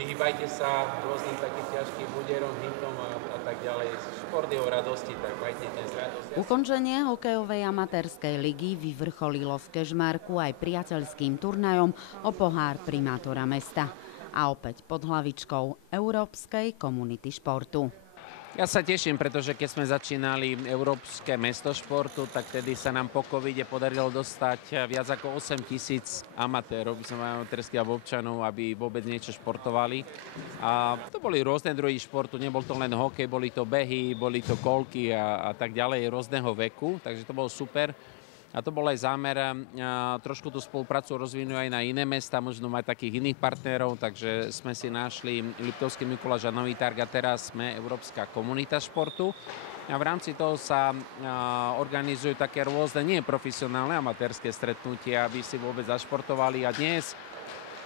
Vyhýbajte sa rôznym takým ťažkým úderom, hintom a tak ďalej. Šport je o radosti, tak majte dnes radosť. Ukončenie hokejovej amatérskej ligy vyvrcholilo v Kežmarku aj priateľským turnajom o pohár primátora mesta. A opäť pod hlavičkou Európskej komunity športu. Ja sa teším, pretože keď sme začínali Európske mesto športu, tak tedy sa nám po covide podarilo dostať viac ako 8 000 amatérov, amatérskych občanov, aby vôbec niečo športovali. A to boli rôzne druhy športu, nebol to len hokej, boli to behy, boli to kolky a tak ďalej rôzneho veku, takže to bolo super. A to bol aj zámer trošku tú spoluprácu rozvinúť aj na iné mesta, možno mať takých iných partnerov, takže sme si našli Liptovský Mikuláš a Nový Targ a teraz sme Európska komunita športu. A v rámci toho sa organizujú také rôzne, nie profesionálne, amatérske stretnutia, aby si vôbec zašportovali. A dnes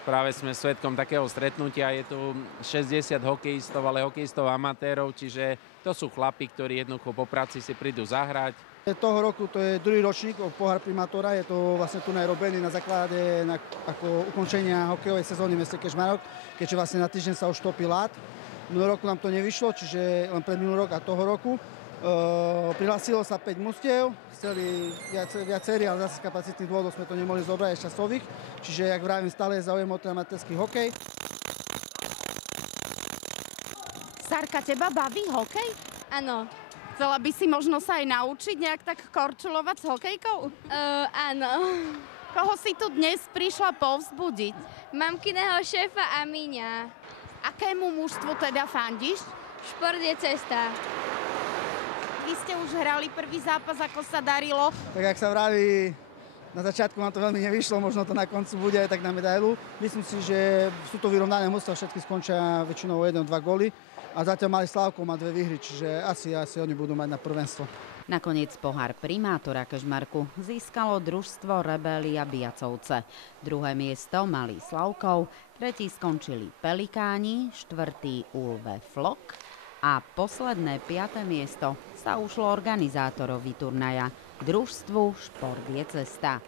práve sme svedkom takého stretnutia, je tu 60 hokejistov, ale hokejistov amatérov, čiže to sú chlapi, ktorí jednoducho po práci si prídu zahrať. Toho roku to je druhý ročník pohár primátora, je to vlastne turnaj robený na základe ako ukončenia hokejovej sezóny v meste Kežmarok, keďže vlastne na týždeň sa už topí ľad. Minulý roku nám to nevyšlo, čiže len pred minulý rok a toho roku. Prihlásilo sa 5 mužstiev, chceli viacerí, ale zase z kapacitných dôvodov sme to nemohli zobrať aj časových, čiže jak vravím, stále je záujem o ten amatérsky hokej. Sarka, teba baví hokej? Áno. Chcela by si možno sa aj naučiť nejak tak korčulovať s hokejkou? Áno. Koho si tu dnes prišla povzbudiť? Mamkyného šéfa a míňa. Akému mužstvu teda fandíš? Šport je cesta. Vy ste už hrali prvý zápas, ako sa darilo? Tak jak sa vraví, na začiatku nám to veľmi nevyšlo, možno to na koncu bude aj tak na medailu. Myslím si, že sú to vyrovnané mužstvá, všetky skončia väčšinou 1-2 góly. A zatiaľ mali Slávkov, má 2 výhry, čiže asi oni budú mať na prvenstvo. Nakoniec pohár primátora Kežmarku získalo družstvo Rebélia Biacovce. Druhé miesto mali Slavkov, tretí skončili Pelikáni, štvrtý Ulve Flok a posledné 5. miesto sa ušlo organizátorovi turnaja, družstvu Šport je cesta.